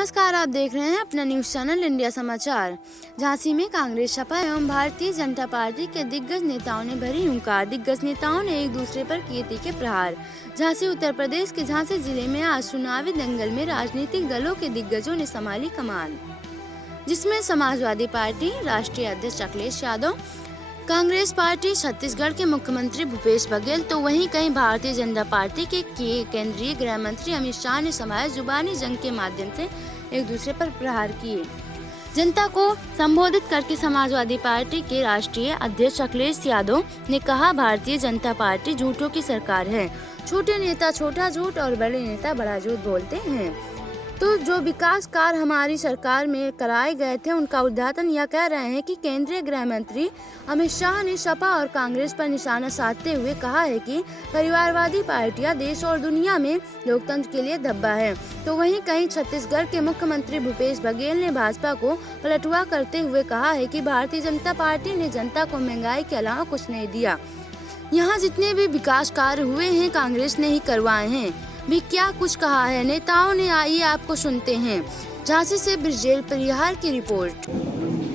नमस्कार, आप देख रहे हैं अपना न्यूज चैनल इंडिया समाचार। झांसी में कांग्रेस, सपा एवं भारतीय जनता पार्टी के दिग्गज नेताओं ने भरी हुंकार। दिग्गज नेताओं ने एक दूसरे पर किए तीखे प्रहार। झांसी उत्तर प्रदेश के झांसी जिले में आज चुनावी दंगल में राजनीतिक दलों के दिग्गजों ने संभाली कमान, जिसमें समाजवादी पार्टी राष्ट्रीय अध्यक्ष अखिलेश यादव, कांग्रेस पार्टी छत्तीसगढ़ के मुख्यमंत्री भूपेश बघेल तो वहीं कहीं भारतीय जनता पार्टी के केंद्रीय गृह मंत्री अमित शाह ने समाज जुबानी जंग के माध्यम से एक दूसरे पर प्रहार किए। जनता को संबोधित करके समाजवादी पार्टी के राष्ट्रीय अध्यक्ष अखिलेश यादव ने कहा, भारतीय जनता पार्टी झूठों की सरकार है। छोटे नेता छोटा झूठ और बड़े नेता बड़ा झूठ बोलते हैं। तो जो विकास कार्य हमारी सरकार में कराए गए थे उनका उद्घाटन यह कह रहे हैं कि केंद्रीय गृह मंत्री अमित शाह ने सपा और कांग्रेस पर निशाना साधते हुए कहा है कि परिवारवादी पार्टियां देश और दुनिया में लोकतंत्र के लिए धब्बा है। तो वहीं कहीं छत्तीसगढ़ के मुख्यमंत्री भूपेश बघेल ने भाजपा को पलटवार करते हुए कहा है कि भारतीय जनता पार्टी ने जनता को महंगाई के अलावा कुछ नहीं दिया। यहाँ जितने भी विकास कार्य हुए हैं कांग्रेस ने ही करवाए हैं। भी क्या कुछ कहा है नेताओं ने, आइए आपको सुनते हैं। झांसी से ब्रिजेश परिहार की रिपोर्ट।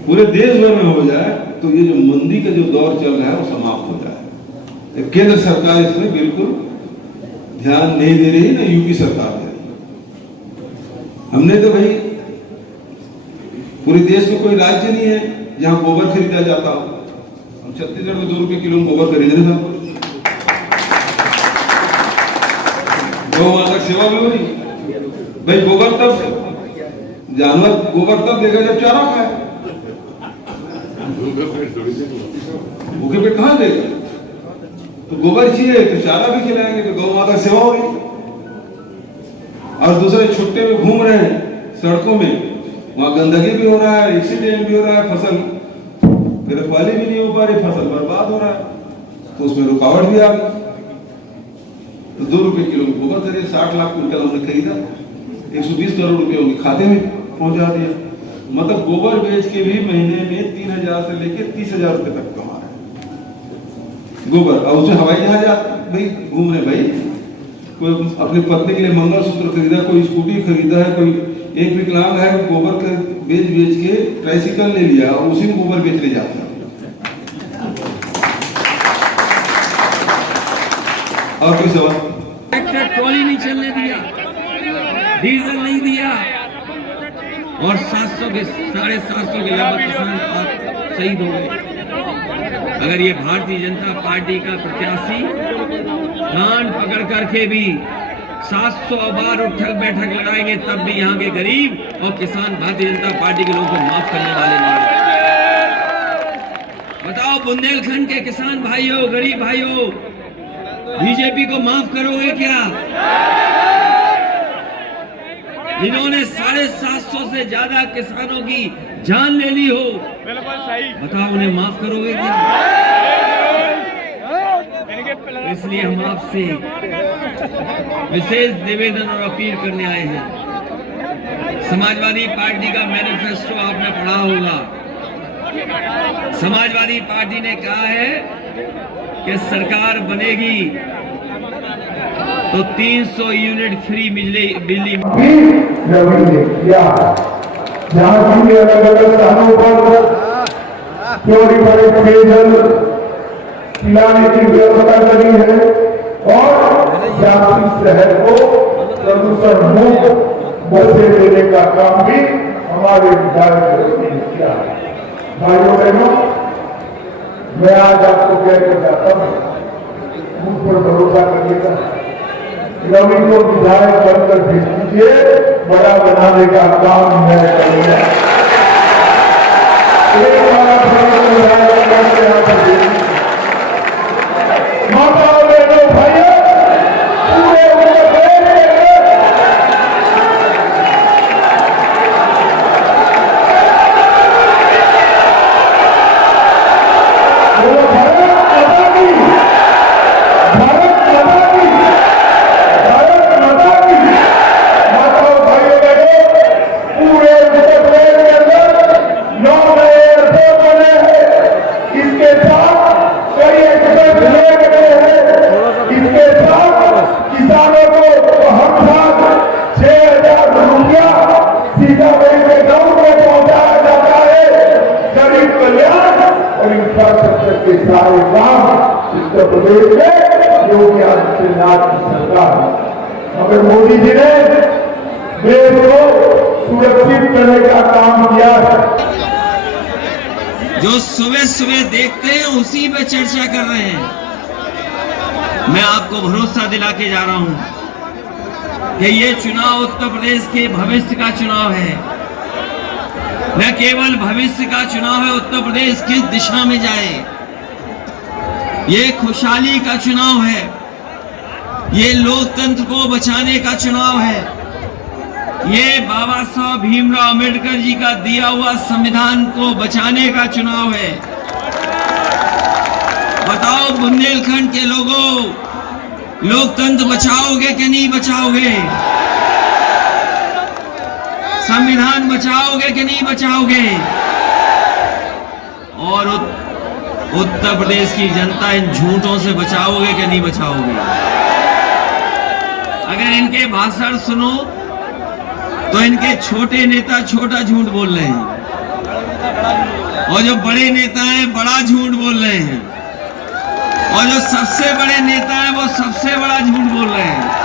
पूरे देश भर में हो जाए तो ये जो मंदी का जो दौर चल रहा है वो समाप्त हो जाए। केंद्र सरकार इसमें बिल्कुल ध्यान नहीं दे रही, ना यूपी सरकार दे रही। हमने तो भाई पूरे देश में कोई राज्य नहीं है जहां गोबर खरीदा जाता हो। हम छत्तीसगढ़ में 2 रुपए किलो गोबर खरीद रहे थे। गौ माता सेवा भी हो रही भाई। गोबर तब जानवर गोबर तब देगा जब चारा खाए। भूखे पेट कहां देगा? तो गोबर चाहिए तो चारा भी खिलाएंगे, तो गौ माता सेवा हो रही। और दूसरे छुट्टे में घूम रहे हैं सड़कों में, वहां गंदगी भी हो रहा है, एक्सीडेंट भी हो रहा है, फसल गिरफ्तारी भी नहीं हो पा रही, फसल बर्बाद हो रहा है। तो उसमें रुकावट भी आ गई। तो 2 रुपए किलो गोबर खरीदे, 60 लाख कुंटल हमने खरीदा, 120 करोड़ रुपए उनके खाते में पहुंचा दिया। मतलब गोबर बेच के भी महीने में 3,000 से लेकर 30,000 रुपए तक कमा रहे हैं गोबर। और उसमें हवाई जहाज भाई घूम रहे भाई। कोई अपनी पत्नी के लिए मंगलसूत्र खरीदा, कोई स्कूटी खरीदा है, कोई एक विकलांग है गोबर का बेच के ट्राइसिकल ले लिया और उसी में गोबर बेच ले जाता है। और कोई सवाल? ट्रैक्टर ट्रॉली नहीं चलने दिया, डीजल नहीं दिया और 700 के 750 के लगभग किसान शहीद हो गए। अगर ये भारतीय जनता पार्टी का प्रत्याशी कान पकड़ करके भी 700 बार उठक बैठक लगाएंगे तब भी यहाँ के गरीब और किसान भारतीय जनता पार्टी के लोगों को माफ करने वाले नहीं। बताओ, बुंदेलखंड के किसान भाइयों, गरीब भाइयों, बीजेपी को माफ करोगे क्या? जिन्होंने 750 से ज्यादा किसानों की जान ले ली हो, बताओ उन्हें माफ करोगे क्या? इसलिए हम आपसे विशेष निवेदन और अपील करने आए हैं। समाजवादी पार्टी का मैनिफेस्टो आपने पढ़ा होगा। समाजवादी पार्टी ने कहा है कि सरकार बनेगी तो 300 यूनिट फ्री बिजली पिलाने की व्यवस्था करी है और झांसी शहर को प्रदूषण मुक्त बसें देने का काम भी हमारे विधायक ने किया है। भाइयों बहनों, मैं आज आपको कहना चाहता हूँ, मुझ पर भरोसा करिएगा। रवि को विधायक बनकर भेज दीजिए, बड़ा बनाने का काम मैं करूंगा। एक बार विधायक बनकर यहाँ पर भेज दीजिए। माता बहनों भाइयों, इसके साथ कई एक्सप्रेस वे बने हैं। सारे काम उत्तर प्रदेश में योगी आदित्यनाथ की सरकार है। मगर मोदी जी ने देश को सुरक्षित करने का काम किया है। जो सुबह सुबह देखते हैं उसी पे चर्चा कर रहे हैं। मैं आपको भरोसा दिला के जा रहा हूं कि ये चुनाव उत्तर प्रदेश के भविष्य का चुनाव है। न केवल भविष्य का चुनाव है, उत्तर प्रदेश किस दिशा में जाए, ये खुशहाली का चुनाव है, ये लोकतंत्र को बचाने का चुनाव है, ये बाबा साहब भीमराव अंबेडकर जी का दिया हुआ संविधान को बचाने का चुनाव है। बताओ बुंदेलखंड के लोगों, लोकतंत्र बचाओगे कि नहीं बचाओगे? संविधान बचाओगे कि नहीं बचाओगे? और उत्तर प्रदेश की जनता इन झूठों से बचाओगे कि नहीं बचाओगे? अगर इनके भाषण सुनो तो इनके छोटे नेता छोटा झूठ बोल रहे हैं और जो बड़े नेता हैं बड़ा झूठ बोल रहे हैं और जो सबसे बड़े नेता हैं वो सबसे बड़ा झूठ बोल रहे हैं।